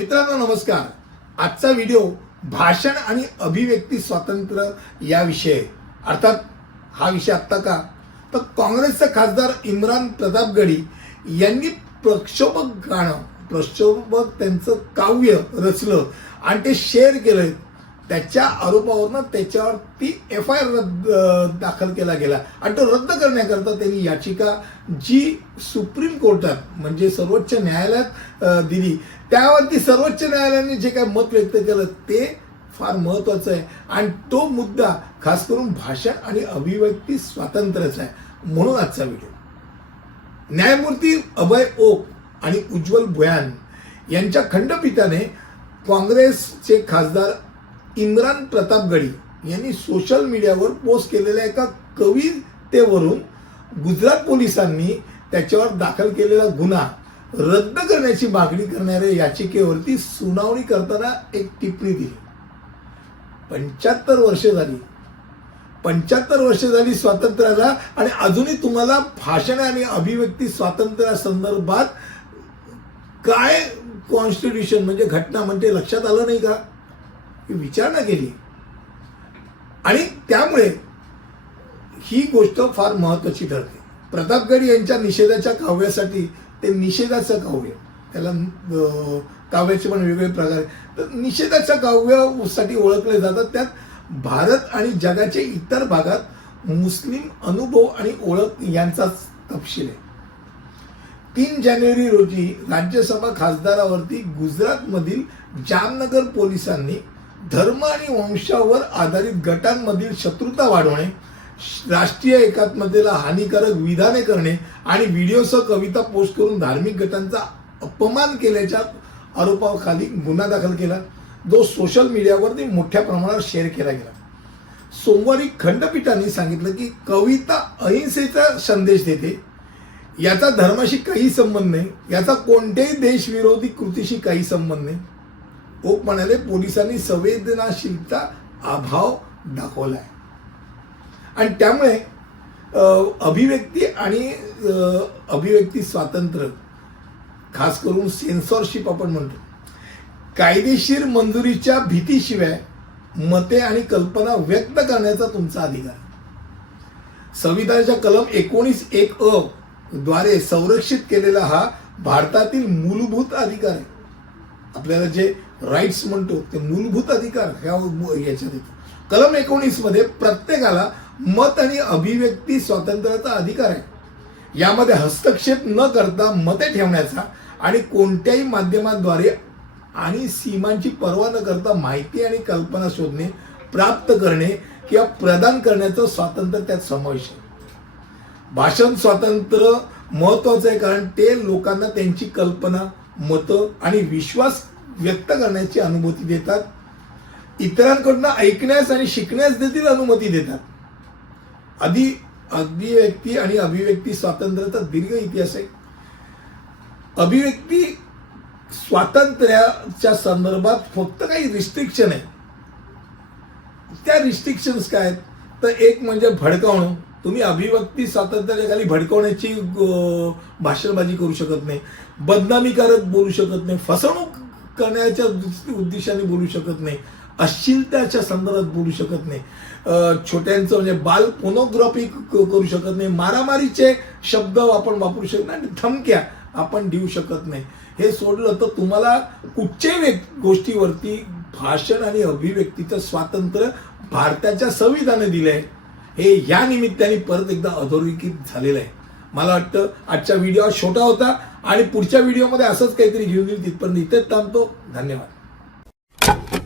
मित्रांनो नमस्कार. आजचा व्हिडिओ भाषण आणि अभिव्यक्ती स्वातंत्र्य याविषयी अर्थात हा विषय आत्ता का? तर काँग्रेसचे खासदार इम्रान प्रतापगडी यांनी प्रक्षोभक गाणं प्रक्षोभक त्यांचं काव्य रचलं आणि ते शेअर केलं त्याच्या आरोपावरनं त्याच्यावरती एफ आय आर रद्द दाखल केला गेला. आणि तो रद्द करण्याकरता त्यांनी याचिका जी सुप्रीम कोर्टात म्हणजे सर्वोच्च न्यायालयात दिली. त्यावरती सर्वोच्च न्यायालयाने जे काय मत व्यक्त केलं ते फार महत्वाचं आहे. आणि तो मुद्दा खास करून भाषण आणि अभिव्यक्ती स्वातंत्र्याचा आहे म्हणून आजचा व्हिडिओ. न्यायमूर्ती अभय ओक आणि उज्ज्वल भुयान यांच्या खंडपीठाने काँग्रेसचे खासदार इम्रान प्रतापगडी यांनी सोशल मीडियावर पोस्ट केलेल्या एका कवितेवरून गुजरात पोलिसांनी त्याच्यावर दाखल केलेला गुन्हा रद्द करण्याची मागणी करणाऱ्या याचिकेवरती सुनावणी करताना एक टिप्पणी दिली. पंच्याहत्तर वर्ष झाली. पंच्याहत्तर वर्ष झाली स्वातंत्र्याला आणि अजूनही तुम्हाला भाषण आणि अभिव्यक्ती स्वातंत्र्यासंदर्भात काय कॉन्स्टिट्यूशन म्हणजे घटना म्हणजे लक्षात आलं नाही का? विचारणा केली. आणि त्यामुळे ही गोष्ट फार महत्वाची ठरते. प्रतापगड यांच्या निषेधाच्या काव्यासाठी ते निषेधाचं काव्य. त्याला काव्याचे पण वेगवेगळे प्रकार तर निषेधाच्या काव्यासाठी ओळखले जातात. त्यात भारत आणि जगाच्या इतर भागात मुस्लिम अनुभव आणि ओळख यांचाच तपशील आहे. तीन जानेवारी रोजी राज्यसभा खासदारावरती गुजरातमधील जामनगर पोलिसांनी धर्म आणि वंशावर आधारित गटांमधील शत्रुता वाढवणे राष्ट्रीय एकात्मतेला हानिकारक विधाने करणे आणि व्हिडिओसह कविता पोस्ट करून धार्मिक गटांचा अपमान केल्याच्या आरोपाखाली गुन्हा दाखल केला. जो सोशल मीडियावरती मोठ्या प्रमाणावर शेअर केला गेला. सोमवारी खंडपीठाने सांगितलं की कविता अहिंसेचा संदेश देते. याचा धर्माशी काही संबंध नाही. याचा कोणत्याही देशविरोधी कृतीशी काही संबंध नाही. ओक म्हणाले पोलिसांनी संवेदनाशीलता अभाव दाखवलाय. आणि त्यामुळे अभिव्यक्ती आणि अभिव्यक्ती स्वातंत्र्य खास करून सेन्सॉरशिप आपण म्हणतो कायदेशीर मंजुरीच्या भीतीशिवाय मते आणि कल्पना व्यक्त करण्याचा तुमचा अधिकार संविधानाच्या कलम एकोणीस एक अ द्वारे संरक्षित केलेला हा भारतातील मूलभूत अधिकार आहे. आपल्याला जे राईट्स म्हणतो ते मूलभूत अधिकार ह्या याच्यात येतो. कलम एकोणीसमध्ये प्रत्येकाला मत आणि अभिव्यक्ती स्वातंत्र्याचा अधिकार आहे. यामध्ये हस्तक्षेप न करता मते ठेवण्याचा आणि कोणत्याही माध्यमाद्वारे आणि सीमांची पर्वा न करता माहिती आणि कल्पना शोधणे प्राप्त करणे किंवा प्रदान करण्याचं स्वातंत्र्य त्यात समावेश आहे. भाषण स्वातंत्र्य महत्वाचं आहे कारण ते लोकांना त्यांची कल्पना मतं आणि विश्वास व्यक्त करण्याची अनुभूती देतात. इतरांकडून ऐकण्यास आणि शिकण्यास देखील अनुमती देतात. आधी अभिव्यक्ती आणि अभिव्यक्ती स्वातंत्र्याचा दीर्घ इतिहास आहे. अभिव्यक्ती स्वातंत्र्याच्या संदर्भात फक्त काही रिस्ट्रिक्शन आहे. त्या रिस्ट्रिक्शन्स काय आहेत? तर एक म्हणजे भडकावणं. तुम्ही अभिव्यक्ती स्वातंत्र्याखाली भडकवण्याची भाषणबाजी करू शकत नाही. बदनामीकारक बोलू शकत नाही. फसवणूक करण्याच्या दुसऱ्या उद्देशाने बोलू शकत नाही. अश्लीलताच्या संदर्भात बोलू शकत नाही. छोट्यांचं म्हणजे बाल पोनोग्राफी करू शकत नाही. मारामारीचे शब्द आपण वापरू शकत नाही आणि धमक्या आपण देऊ शकत नाही. हे सोडलं तर तुम्हाला कुठच्याही व्यक्- गोष्टीवरती भाषण आणि अभिव्यक्तीचं स्वातंत्र्य भारताच्या संविधानाने दिलं आहे हे या निमित्ताने परत एकदा अधोरेखित झालेलं आहे. मला वाटतं आजच्या व्हिडिओ छोटा होता आणि पुढच्या व्हिडिओमध्ये असंच काहीतरी घेऊन येईल तिथपर्यंत इथेच थांबतो. धन्यवाद.